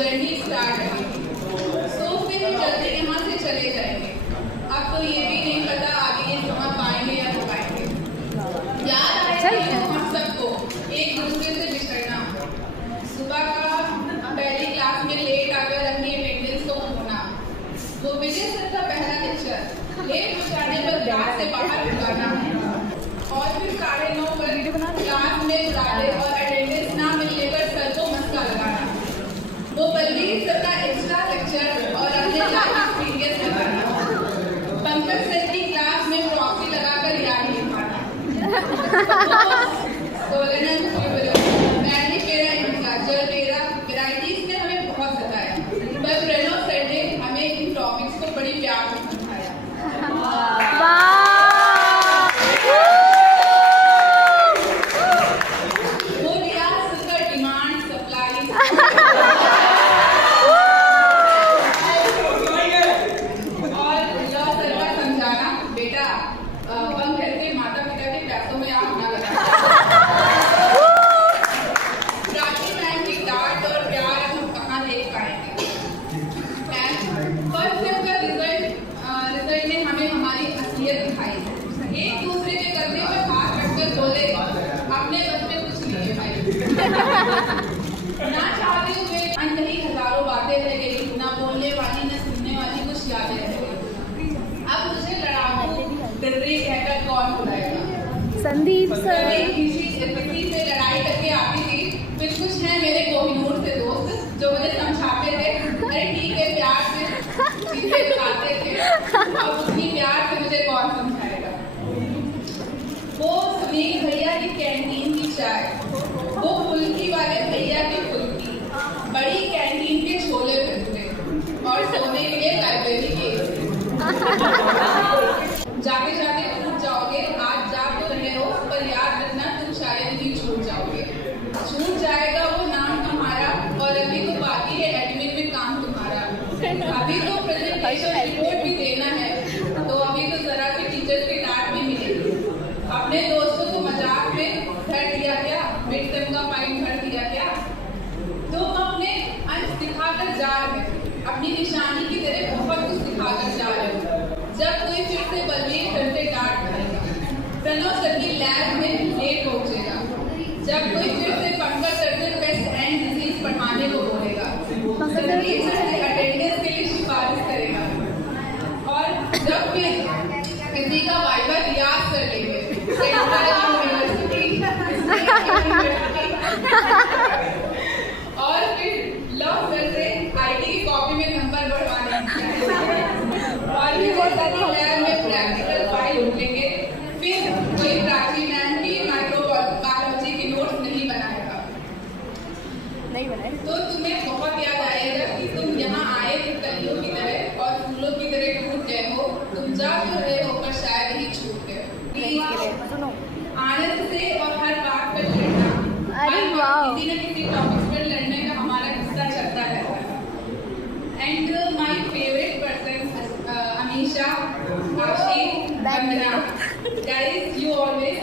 Journey start है। सो फिर जल्दी यहाँ से चले जाएंगे। अब तो ये भी नहीं पता आगे ये जमा पाएंगे या नहीं पाएंगे। याद है हम सबको एक दूसरे से बिछड़ना, सुबह का पहली क्लास में लेट आकर अपनी अटेंडेंस को खोना, वो विजय सर का पहला लेक्चर लेट पहुंचाने पर क्लास से बाहर बुलाना, और फिर 9:30 पर क्लास में बुलाने और अटेंडेंस ना मिलने पर सर को मस्का लगाना, वो बलवीर सर का एक्स्ट्रा लेक्चर और अपने लाइफ एक्सपीरियंस लगाना, पंकज सर की क्लास में प्रॉक्सी लगाकर याद लिखवाना, वैराइटीज ने हमें बहुत सताया, पर प्रणव सर ने हमें इन टॉपिक्स को बड़ी प्यार से समझाया। वो रियाज सर डिमांड सप्लाई और लॉ सर का समझाना, बेटा बम करके माता पिता के पैसों में आग ना लगाना। एक दूसरे के कंधे पर हाथ रखकर बोले, अपने बस में कुछ नहीं है भाई। ना चाहते हुए अनकही हजारों बातें रह गई, ना बोलने वाली ना सुनने वाली कुछ यादें रह गई। अब मुझे लड़ाकू दिल्ली कहकर कौन बुलाएगा? संदीप सर किसी से लड़ाई करके आती थी, फिर कुछ है मेरे कोहिनूर से दोस्त जो मुझे समझाते थे, अरे ठीक है प्यार से चीजें बताते थे, अब उतनी प्यार से मुझे कौन समझाएगा। वो सुनील भैया की कैंटीन की चाय, वो फुल्की वाले भैया की फुल्की, बड़ी कैंटीन के छोले भटूरे और सोने के लिए लाइब्रेरी के जाते जाते टूट जाओगे, आज जा तो रहे हो पर याद रखना तुम शायद ही छूट जाओगे। छूट जाएगा वो नाम तुम्हारा, और अभी तो बाकी है एडमिन में काम तुम्हारा। अभी तो प्रेजेंटेशन रिपोर्ट भी देना है, तो अभी तो जरा सी टीचर की डांट भी मिलेगी। अपने दोस्तों को मजाक में भर दिया क्या, मिड टर्म का फाइन भर दिया क्या, तुम अपने अंश दिखाकर जा रहे हो, अपनी निशानी की तरह बहुत कुछ दिखाकर जा रहे हो। जब कोई फिर से बलवीर सर से डांट पड़ेगा, प्रणव सर की लैब में लेट पहुंचेगा, जब कोई फिर से पंकज सर से पेस्ट एंड डिजीज पढ़ाने को बोलेगा, संदीप सर से अटेंडेंस के लिए सिफारिश करेगा, और जब फिर किसी का वाइवा रियाज कर लेंगे और फिर लॉ सर से आईटी की कॉपी में नंबर बढ़वाने, और लैब में प्रैक्टिकल फाइल उठेंगे, फिर कोई प्राची मैम की माइक्रोबायोलॉजी की नोट्स नहीं बनाएगा। तो तुम्हें बहुत याद आएगा कि तुम यहाँ आए थे कलियों की तरह और फूलों की तरह टूट गए हो, तुम जा तो रहे हो पर शायद ही छूट गए। आनंद से और हर बात पर लड़ना, किसी न किसी टॉपिक पर लड़ने का हमारा किस्सा चलता रहता है। And my favourite person Amisha, Ashi, Vandana, guys you always